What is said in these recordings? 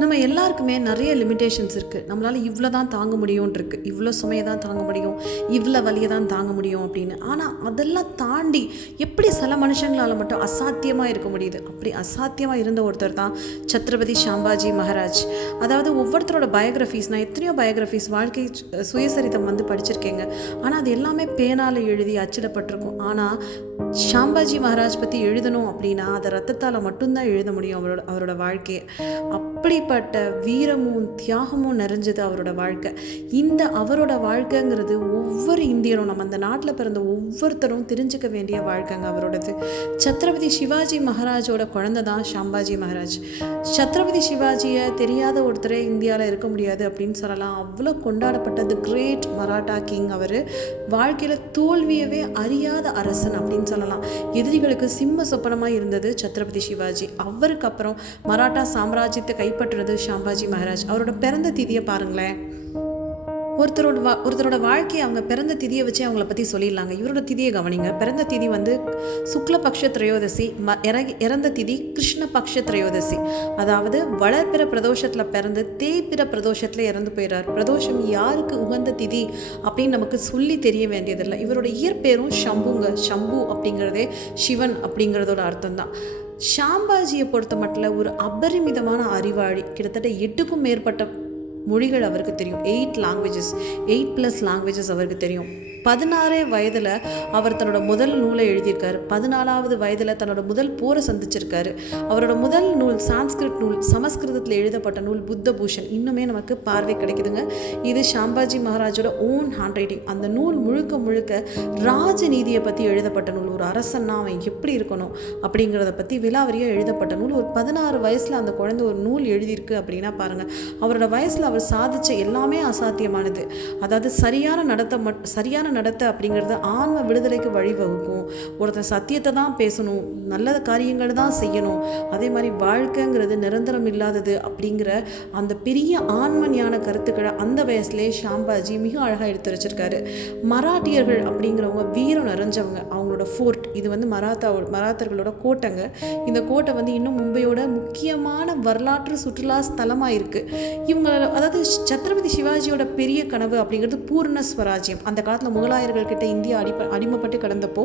நம்ம எல்லாருக்குமே நிறைய லிமிட்டேஷன்ஸ் இருக்குது நம்மளால் இவ்வளோ தான் தாங்க முடியும்னு இருக்குது இவ்வளோ சுமையை தான் தாங்க முடியும். இவ்வளோ வலியை தான் தாங்க முடியும் அப்படின்னு. ஆனால் அதெல்லாம் தாண்டி எப்படி சில மனுஷங்களால் மட்டும் அசாத்தியமாக இருக்க முடியுது? அப்படி அசாத்தியமாக இருந்த ஒருத்தர் தான் சத்ரபதி சாம்பாஜி மகாராஜ். அதாவது ஒவ்வொருத்தரோட பயோகிராஃபிஸ் நான் எத்தனையோ பயோகிராஃபிஸ் வாழ்க்கை சுயசரிதம் வந்து படிச்சிருக்கேங்க. ஆனால் அது எல்லாமே பேனால் எழுதி அச்சிடப்பட்டிருக்கும். ஆனால் ஷாம்பாஜி மகாராஜ் பற்றி எழுதணும் அப்படின்னா அதை ரத்தத்தால் மட்டும்தான் எழுத முடியும் அவரோட அவரோட வாழ்க்கையை அப்படிப்பட்ட வீரமும் தியாகமும் நிறைஞ்சது அவரோட வாழ்க்கை. இந்த அவரோட வாழ்க்கைங்கிறது ஒவ்வொரு இந்தியரும் நம்ம அந்த நாட்டில் பிறந்த ஒவ்வொருத்தரும் தெரிஞ்சுக்க வேண்டிய வாழ்க்கைங்க அவரோடது. சத்ரபதி சிவாஜி மகாராஜோட குழந்தை தான் ஷாம்பாஜி மகாராஜ். சத்ரபதி சிவாஜியை தெரியாத ஒருத்தரே இந்தியாவில் இருக்க முடியாது அப்படின்னு சொல்லலாம். அவ்வளோ கொண்டாடப்பட்ட தி கிரேட் மராட்டா கிங் அவர். வாழ்க்கையில் தோல்வியவே அறியாத அரசன் அப்படின்னு சொல்லலாம். எதிரிகளுக்கு சிம்ம சொப்பனமாக இருந்தது சத்ரபதி சிவாஜி. அவருக்கு அப்புறம் மராட்டா சாம்ராஜ்யத்தை கைப்பற்றினது ஷாம்பாஜி மகாராஜ். அவரோட பிறந்த திதியை பாருங்களேன். ஒருத்தரோட வா ஒருத்தரோட வாழ்க்கையை அவங்க பிறந்த திதியை வச்சு அவங்கள பற்றி சொல்லிடலாங்க. இவரோட திதியை கவனிங்க. பிறந்த திதி வந்து சுக்லபக்ஷ திரையோதசி ம இறகி இறந்த திதி கிருஷ்ணபக்ஷ திரையோதசி. அதாவது வளர்பிற பிரதோஷத்தில் பிறந்து தேய்பிற பிரதோஷத்தில் இறந்து போயிடுறார் பிரதோஷம் யாருக்கு உகந்த திதி அப்படின்னு நமக்கு சொல்லி தெரிய வேண்டியதில்லை. இவரோட இயற்பேரும் ஷம்புங்க ஷம்பு அப்படிங்கிறதே சிவன் அப்படிங்கிறதோட அர்த்தம் தான் ஷாம்பாஜியை பொறுத்த மட்டும் ஒரு அபரிமிதமான அறிவாளி. கிட்டத்தட்ட எட்டுக்கும் மேற்பட்ட மொழிகள் அவருக்கு தெரியும். Eight languages eight plus languages அவருக்கு தெரியும். பதினாறே வயதில் அவர் தன்னோட முதல் நூலை எழுதியிருக்காரு. பதினாலாவது வயதில் தன்னோட முதல் போரை சந்திச்சிருக்காரு. அவரோட முதல் நூல் சான்ஸ்கிரிட் நூல் சமஸ்கிருதத்தில் எழுதப்பட்ட நூல் புத்த பூஷன் இன்னுமே நமக்கு பார்வை கிடைக்குதுங்க. இது ஷாம்பாஜி மகாராஜோட ஓன் ஹேண்ட் ரைட்டிங் அந்த நூல் முழுக்க முழுக்க ராஜநீதியை பற்றி எழுதப்பட்ட நூல் ஒரு அரசன்னா அவன் எப்படி இருக்கணும் அப்படிங்கிறத பற்றி விலாவரியாக எழுதப்பட்ட நூல். ஒரு பதினாறு வயசில் அந்த குழந்தை ஒரு நூல் எழுதியிருக்கு அப்படின்னா பாருங்கள் அவரோட வயசில் அவர் சாதித்த எல்லாமே அசாத்தியமானது. அதாவது சரியான நடத்தை மட் சரியான நடத்த அப்படிங்கிறது ஆன்ம விடுதலைக்கு வழிவகுக்கும். ஒருத்தன் சத்தியத்தை தான் பேசணும் நல்ல காரியங்கள் தான் செய்யணும். அதே மாதிரி வாழ்க்கைங்கிறது நிரந்தரம் இல்லாதது அப்படிங்கிற அந்த பெரிய ஆன்ம ஞான கருத்துக்களை அந்த வயசுலேயே ஷாம்பாஜி மிக அழகாக எடுத்து வச்சிருக்காரு. மராட்டியர்கள் அப்படிங்கிறவங்க வீரம் நிறைஞ்சவங்க. அவங்களோட ஃபோர் இது வந்து மராத்தா மராத்தர்களோட கோட்டைங்க. இந்த கோட்டை வந்து இன்னும் மும்பையோட முக்கியமான வரலாற்று சுற்றுலா ஸ்தலமாக இருக்குது இவங்க அதாவது சத்ரபதி சிவாஜியோட பெரிய கனவு அப்படிங்கிறது பூர்ண ஸ்வராஜ்யம். அந்த காலத்தில் முகலாயர்கள் கிட்ட இந்தியா அடிப்ப அடிமைப்பட்டு கிடந்தப்போ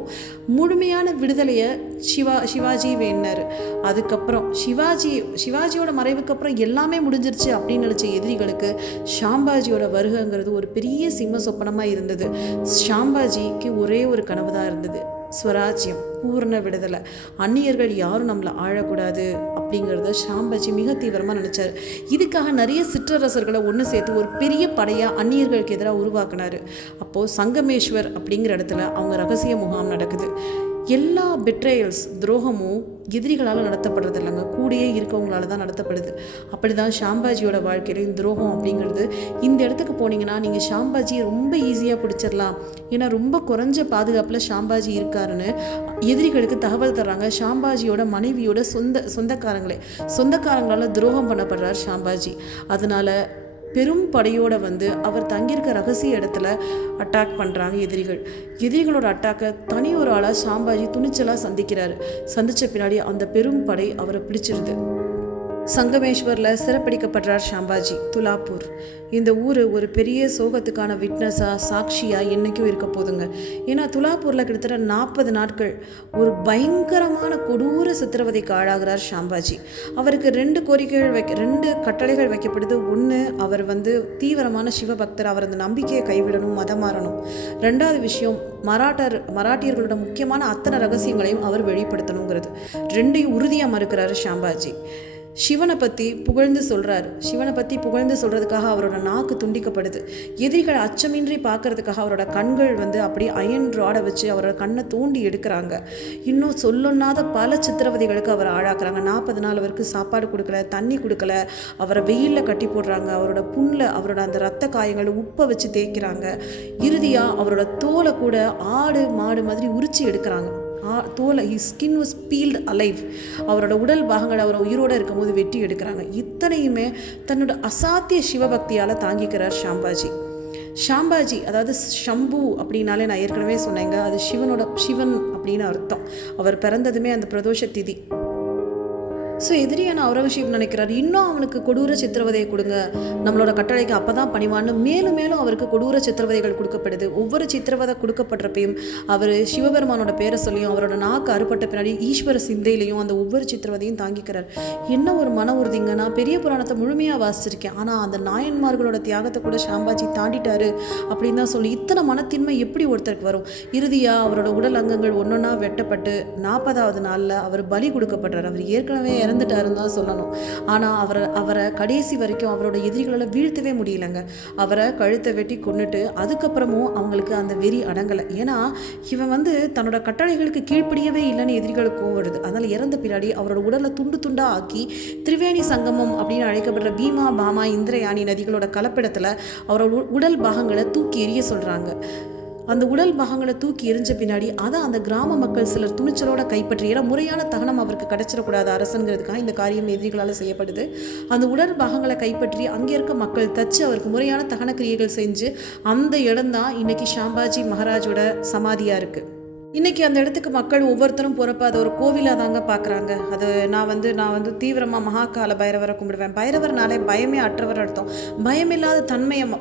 முழுமையான விடுதலையை சிவா சிவாஜி வேணார் அதுக்கப்புறம் சிவாஜி சிவாஜியோட மறைவுக்கு அப்புறம் எல்லாமே முடிஞ்சிருச்சு அப்படின்னு நினச்ச எதிரிகளுக்கு ஷாம்பாஜியோட வருகைங்கிறது ஒரு பெரிய சிம்ம சொப்பனமாக இருந்தது. ஷாம்பாஜிக்கு ஒரே ஒரு கனவு தான் இருந்தது. ஸ்வராஜ்யம் பூர்ண விடுதலை. அந்நியர்கள் யாரும் நம்மளை ஆழக்கூடாது அப்படிங்கிறத ஷாம்பாஜி மிக தீவிரமாக நினச்சார். இதுக்காக நிறைய சிற்றரசர்களை ஒன்று சேர்த்து ஒரு பெரிய படையாக அந்நியர்களுக்கு எதிராக உருவாக்குனார். அப்போது சங்கமேஸ்வர் அப்படிங்கிற இடத்துல அவங்க ரகசிய முகாம் நடக்குது. எல்லா பெட்ரேயல்ஸ் துரோகமும் எதிரிகளால் நடத்தப்படுறது இல்லைங்க. கூடயே இருக்கவங்களால தான் நடத்தப்படுது. அப்படி தான் ஷாம்பாஜியோட வாழ்க்கையில துரோகம் அப்படிங்கிறது. இந்த இடத்துக்கு போனீங்கன்னா நீங்கள் ஷாம்பாஜியை ரொம்ப ஈஸியாக பிடிச்சிடலாம் ஏன்னா ரொம்ப குறைஞ்ச பாதுகாப்பில் ஷாம்பாஜி இருக்காருன்னு எதிரிகளுக்கு தகவல் தர்றாங்க. ஷாம்பாஜியோட மனைவியோட சொந்த சொந்தக்காரங்களே. சொந்தக்காரங்களால் துரோகம் பண்ணப்படுறார் ஷாம்பாஜி. அதனால பெரும் படையோட வந்து அவர் தங்கியிருக்க ரகசிய இடத்துல அட்டாக் பண்ணுறாங்க எதிரிகள். எதிரிகளோட அட்டாக்கை தனி ஒரு ஆளாக சாம்பாஜி துணிச்சலாக சந்திக்கிறார். சந்தித்த பின்னாடி அந்த பெரும் படை அவரை பிடிச்சிருது. சங்கமேஸ்வரில் சிறப்பிடிக்கப்படுறார் ஷாம்பாஜி துலாப்பூர். இந்த ஊர் ஒரு பெரிய சோகத்துக்கான விட்னஸாக சாட்சியாக என்றைக்கும் இருக்க போதுங்க. ஏன்னா துலாப்பூரில் கிட்டத்தட்ட நாற்பது நாட்கள் ஒரு பயங்கரமான கொடூர சித்திரவதைக்கு ஆளாகிறார் ஷாம்பாஜி. அவருக்கு ரெண்டு கோரிக்கைகள் வைக்க ரெண்டு கட்டளைகள் வைக்கப்படுது. ஒன்று அவர் வந்து தீவிரமான சிவபக்தர் அவர் அந்த நம்பிக்கையை கைவிடணும் மதம் மாறணும். ரெண்டாவது விஷயம் மராட்டர் மராட்டியர்களோட முக்கியமான அத்தனை ரகசியங்களையும் அவர் வெளிப்படுத்தணுங்கிறது. ரெண்டையும் உறுதியாக மறுக்கிறாரு ஷாம்பாஜி. சிவனை பற்றி புகழ்ந்து சொல்கிறார் சிவனை பற்றி புகழ்ந்து சொல்கிறதுக்காக அவரோட நாக்கு துண்டிக்கப்படுது. எதிரிகளை அச்சமின்றி பார்க்கறதுக்காக அவரோட கண்கள் வந்து அப்படியே அயன் ராடை வச்சு அவரோட கண்ணை தூண்டி எடுக்கிறாங்க. இன்னும் சொல்லொன்னாத பல சித்திரவதைகளுக்கு அவர் ஆளாக்குறாங்க. நாற்பது நாள் அவருக்கு சாப்பாடு கொடுக்கல தண்ணி கொடுக்கல அவரை வெயிலில் கட்டி போடுறாங்க. அவரோட புண்ணில் அவரோட அந்த ரத்த காயங்களை உப்பை வச்சு தேய்க்கிறாங்க. இறுதியாக அவரோட தோலை கூட ஆடு மாடு மாதிரி உரிச்சு எடுக்கிறாங்க. தோலை he skin was peeled alive அவரோட உடல் பாகங்கள் அவர் உயிரோடு இருக்கும்போது வெட்டி எடுக்கிறாங்க. இத்தனையுமே தன்னோட அசாத்திய சிவபக்தியால் தாங்கிக்கிறார் ஷாம்பாஜி. ஷாம்பாஜி அதாவது ஷம்பு அப்படின்னாலே நான் ஏற்கனவே சொன்னேங்க. அது சிவனோட சிவன் அப்படின்னு அர்த்தம். அவர் பிறந்ததுமே அந்த பிரதோஷ திதி. ஸோ எதிரியான அவுரங்கசீப் நினைக்கிறார். இன்னும் அவனுக்கு கொடூர சித்திரவதையை கொடுங்க. நம்மளோட கட்டளைக்கு அப்போ தான் பணிவான்னு மேலும் மேலும் அவருக்கு கொடூர சித்திரவதைகள் கொடுக்கப்படுது. ஒவ்வொரு சித்திரவதை கொடுக்கப்படுறப்பையும் அவர் சிவபெருமானோட பேரை சொல்லியும் அவரோட நாக்கு அறுபட்ட பின்னாடி ஈஸ்வர சிந்தையிலையும் அந்த ஒவ்வொரு சித்திரவதையும் தாங்கிக்கிறார். என்ன ஒரு மன உறுதிங்க. நான் பெரிய புராணத்தை முழுமையாக வாசிச்சிருக்கேன். ஆனால் அந்த நாயன்மார்களோட தியாகத்தை கூட ஷாம்பாஜி தாண்டிட்டாரு அப்படின்னு தான் சொல்லி இத்தனை மனத்தின்மை எப்படி ஒருத்தருக்கு வரும்? இறுதியாக அவரோட உடல் அங்கங்கள் ஒன்றொன்னா வெட்டப்பட்டு நாற்பதாவது நாளில் அவர் பலி கொடுக்கப்படுறார் அவர் ஏற்கனவே இறந்துட்டாருன்னு தான் சொல்லணும். ஆனால் அவரை அவரை கடைசி வரைக்கும் அவரோட எதிரிகளால் வீழ்த்தவே முடியலங்க. அவரை கழுத்தை வெட்டி கொண்டுட்டு அதுக்கப்புறமும் அவங்களுக்கு அந்த வெறி அடங்கலை. ஏன்னா இவன் வந்து தன்னோட கட்டளைகளுக்கு கீழ்ப்படியவே இல்லைன்னு எதிரிகளுக்கு கோவம் வருது. அதனால் இறந்த பின்னாடி அவரோட உடலை துண்டு துண்டாக ஆக்கி திரிவேணி சங்கமம் அப்படின்னு அழைக்கப்படுற பீமா பாமா இந்திரயானி நதிகளோட கலப்பிடத்தில் அவரோட உ- உடல் பாகங்களை தூக்கி எறிய சொல்கிறாங்க அந்த உடல் பாகங்களை தூக்கி எரிஞ்ச பின்னாடி அதை அந்த கிராம மக்கள் சிலர் துணிச்சலோட கைப்பற்றி ஏன்னா முறையான தகனம் அவருக்கு கிடைச்சிடக்கூடாது அரசுங்கிறதுக்காக இந்த காரியம் எதிரிகளால் செய்யப்படுது. அந்த உடல் பாகங்களை கைப்பற்றி அங்கே இருக்க மக்கள் தச்சு அவருக்கு முறையான தகன கிரியைகள் செஞ்சு அந்த இடம்தான் இன்னைக்கு ஷாம்பாஜி மகாராஜோட சமாதியாக இருக்குது இன்றைக்கி அந்த இடத்துக்கு மக்கள் ஒவ்வொருத்தரும் போகிறப்ப அதை ஒரு கோவிலாக தாங்க பார்க்குறாங்க அது நான் வந்து நான் வந்து தீவிரமாக மகாகால பைரவரை கும்பிடுவேன். பைரவர்னாலே பயமே அற்றவர் அர்த்தம். பயமில்லாத தன்மையை ம-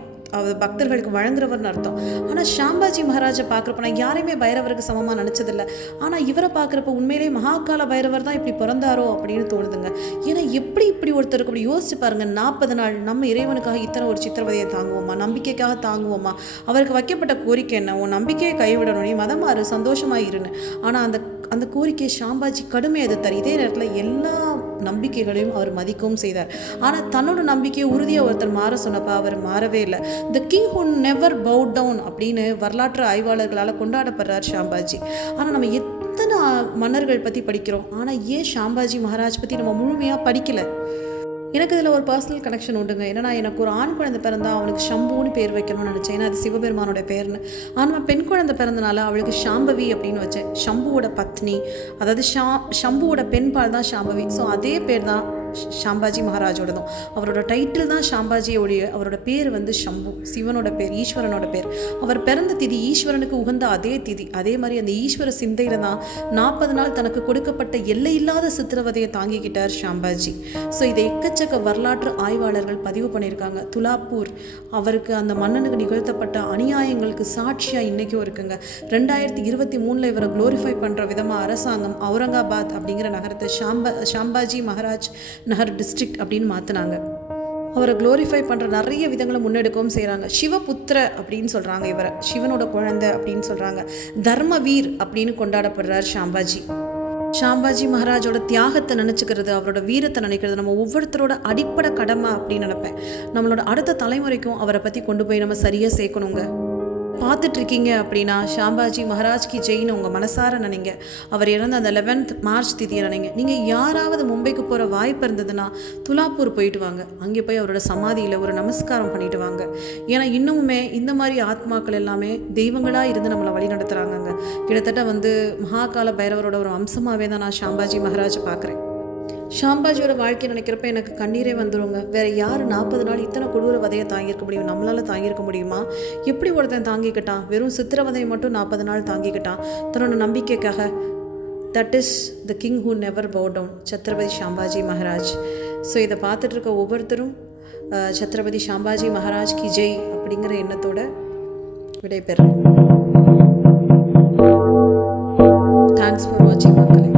பக்தர்களுக்கு வழங்குறவர்னு அர்த்தம். ஆனால் ஷாம்பாஜி மகாராஜை பார்க்குறப்ப நான் யாரையுமே பைரவருக்கு சமமாக நினச்சதில்ல. ஆனால் இவரை பார்க்குறப்ப உண்மையிலேயே மகாகால பைரவர் தான் இப்படி பிறந்தாரோ அப்படின்னு தோணுதுங்க. ஏன்னா எப்படி இப்படி ஒருத்தருக்கு அப்படி யோசிச்சு பாருங்கள் நாற்பது நாள் நம்ம இறைவனுக்காக இத்தனை ஒரு சித்திரவதையை தாங்குவோமா? நம்பிக்கைக்காக தாங்குவோமா? அவருக்கு வைக்கப்பட்ட கோரிக்கை என்ன? உன் நம்பிக்கையை கைவிடணும். நீ மதமாறு சந்தோஷமாக இருன்னு. ஆனால் அந்த அந்த கோரிக்கை ஷாம்பாஜி கடுமையாக எதிர்த்தார். இதே நேரத்தில் எல்லா நம்பிக்கைகளையும் அவர் மதிக்கவும் செய்தார். ஆனால் தன்னோட நம்பிக்கையை உறுதியாக ஒருத்தர் மாற சொன்னப்போ அவர் மாறவே இல்லை. The king who never bow down அப்படின்னு வரலாற்று ஆய்வாளர்களால் கொண்டாடப்படுறார் ஷாம்பாஜி. ஆனால் நம்ம எத்தனை மன்னர்கள் பற்றி படிக்கிறோம்? ஆனால் ஏன் ஷாம்பாஜி மகாராஜ் பற்றி நம்ம முழுமையாக படிக்கலை? எனக்கு இதில் ஒரு பர்சனல் கனெக்ஷன் உண்டுங்க. ஏன்னா எனக்கு ஒரு ஆண் குழந்தை பிறந்தா அவனுக்கு ஷம்புன்னு பேர் வைக்கணும்னு நினச்சேன். ஏன்னா அது சிவபெருமானோட பேர்னு. ஆனால் பெண் குழந்தை பிறந்தனால அவளுக்கு ஷாம்பவி அப்படின்னு வச்சேன். ஷம்புவோட பத்னி அதாவது ஷா ஷம்புவோட பெண் பால் தான் ஷாம்பவி. ஸோ அதே பேர் தான் ஷ- ஷாம்பாஜி மகாராஜோடதும். அவரோட டைட்டில் தான் ஷாம்பாஜியோடைய அவரோட பேர் வந்து ஷம்பு சிவனோட பேர் ஈஸ்வரனோட பேர். அவர் பிறந்த திதி ஈஸ்வரனுக்கு உகந்த அதே திதி. அதே மாதிரி அந்த ஈஸ்வர சிந்தையில தான் நாற்பது நாள் தனக்கு கொடுக்கப்பட்ட எல்லையில்லாத சித்திரவதையை தாங்கிக்கிட்டார் ஷாம்பாஜி. ஸோ இதை எக்கச்சக்க வரலாற்று ஆய்வாளர்கள் பதிவு பண்ணியிருக்காங்க. துலாப்பூர் அவருக்கு அந்த மன்னனுக்கு நிகழ்த்தப்பட்ட அநியாயங்களுக்கு சாட்சியாக இன்றைக்கும் இருக்குங்க. ரெண்டாயிரத்தி இருபத்தி மூணில் இவரை க்ளோரிஃபை பண்ணுற விதமாக அரசாங்கம் அவுரங்காபாத் அப்படிங்கிற நகரத்தை ஷாம்பா ஷாம்பாஜி மகாராஜ் நகர் டிஸ்ட்ரிக்ட் அப்படின்னு மாற்றினாங்க அவரை க்ளோரிஃபை பண்ணுற நிறைய விதங்களை முன்னெடுக்கவும் செய்கிறாங்க சிவபுத்திர அப்படின்னு சொல்கிறாங்க இவரை. சிவனோட குழந்தை அப்படின்னு சொல்கிறாங்க தர்மவீர் அப்படின்னு கொண்டாடப்படுறார் ஷாம்பாஜி. ஷாம்பாஜி மகாராஜோட தியாகத்தை நினச்சிக்கிறது அவரோட வீரத்தை நினைக்கிறது நம்ம ஒவ்வொருத்தரோட அடிப்படை கடமை அப்படின்னு நினைப்பேன். நம்மளோட அடுத்த தலைமுறைக்கும் அவரை பற்றி கொண்டு போய் நம்ம சரியாக சேர்க்கணுங்க. பார்த்துட்டு இருக்கீங்க அப்படின்னா ஷாம்பாஜி மகாராஜ் கி ஜெயின்னு உங்கள் மனசார நினைங்க. அவர் இறந்த அந்த லெவன்த் மார்ச் திதியை நினைங்க. நீங்கள் யாராவது மும்பைக்கு போகிற வாய்ப்பு இருந்ததுன்னா துலாப்பூர் போயிட்டு வாங்க. அங்கே போய் அவரோட சமாதியில் ஒரு நமஸ்காரம் பண்ணிட்டு வாங்க. ஏன்னா இன்னமுமே இந்த மாதிரி ஆத்மாக்கள் எல்லாமே தெய்வங்களாக இருந்து நம்மளை வழி நடத்துகிறாங்கங்க கிட்டத்தட்ட வந்து மகாகால பைரவரோட ஒரு அம்சமாகவே தான் நான் ஷாம்பாஜி மகாராஜ் பார்க்குறேன். ஷாம்பாஜியோட வாழ்க்கை நினைக்கிறப்ப எனக்கு கண்ணீரே வந்துருங்க. வேற யார் நாற்பது நாள் இத்தனை கொடூர வதையை தாங்கியிருக்க முடியும்? நம்மளால தாங்கியிருக்க முடியுமா? எப்படி ஒருத்தன் தாங்கிக்கிட்டான்? வெறும் சித்திரவதையை மட்டும் நாற்பது நாள் தாங்கிக்கிட்டான். தன்னோட நம்பிக்கைக்காக. That is the king who never bow down Chhatrapati Sambhaji Maharaj. So இதை பார்த்துட்டு இருக்க ஒவ்வொருத்தரும் சத்ரபதி ஷாம்பாஜி மகாராஜ் கி ஜெய் அப்படிங்கிற எண்ணத்தோட விடைபெறேன் தேங்க்ஸ் ஃபார் வாட்சிங் மக்களே.